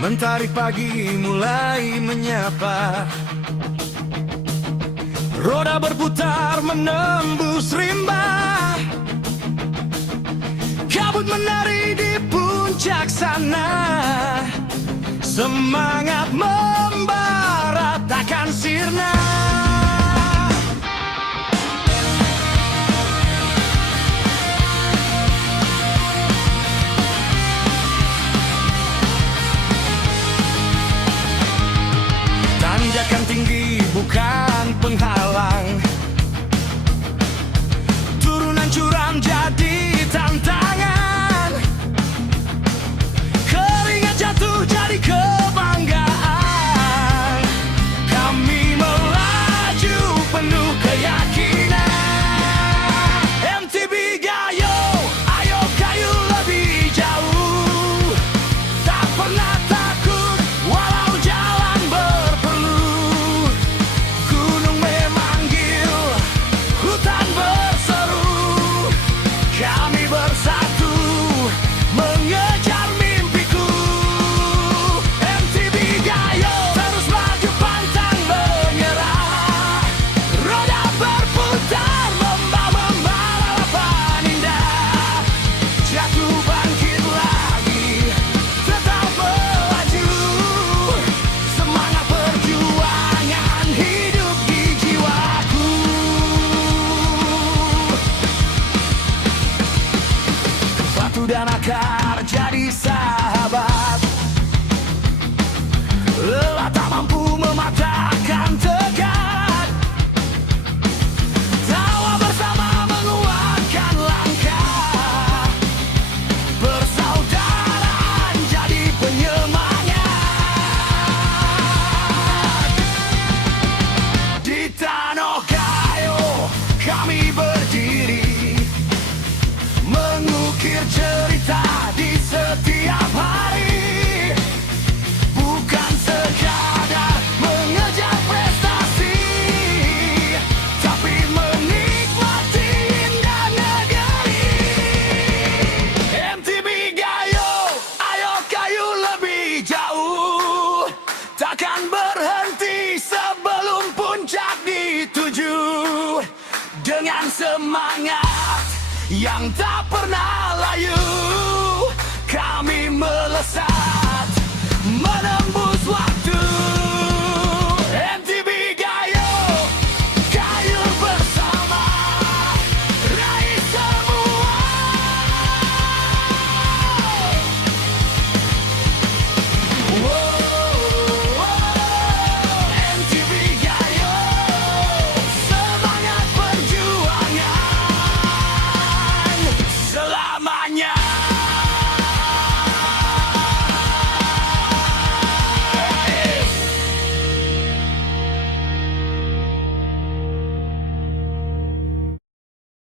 Mentari pagi mulai menyapa, roda berputar menembus rimba, kabut menari di puncak sana. Semangat membara takkan sirna. Tanjakan tinggi bukan penghalang, turunan curam jadi tantangan, keringat jatuh jadi kebanggaan. Kami melaju penuh keyakinan. MTB Gayo, ayo kayu lebih jauh. Tak pernah takut walau jalan berpeluh. Gunung memanggil, hutan berseru. Kami bersatu mengejar mimpiku. MTB Gayo, terus maju pantang menyerah. Roda berputar membawa balapan indah. Jatuh bangkit lagi, tetap melaju. Semangat perjuangan hidup di jiwaku. Batu dan akar jadi sahabat, lelah tak mampu mematahkan tekad. Tawa bersama menguatkan langkah, persaudaraan jadi penyemangat. Di Tanah Gayo kami berdiri, mengukir cerita di setiap hari. Bukan sekadar mengejar prestasi, tapi menikmati indah negeri. MTB Gayo, ayo kayu lebih jauh. Takkan berhenti sebelum puncak dituju. Dengan semangat yang tak pernah layu, kami melesat menembus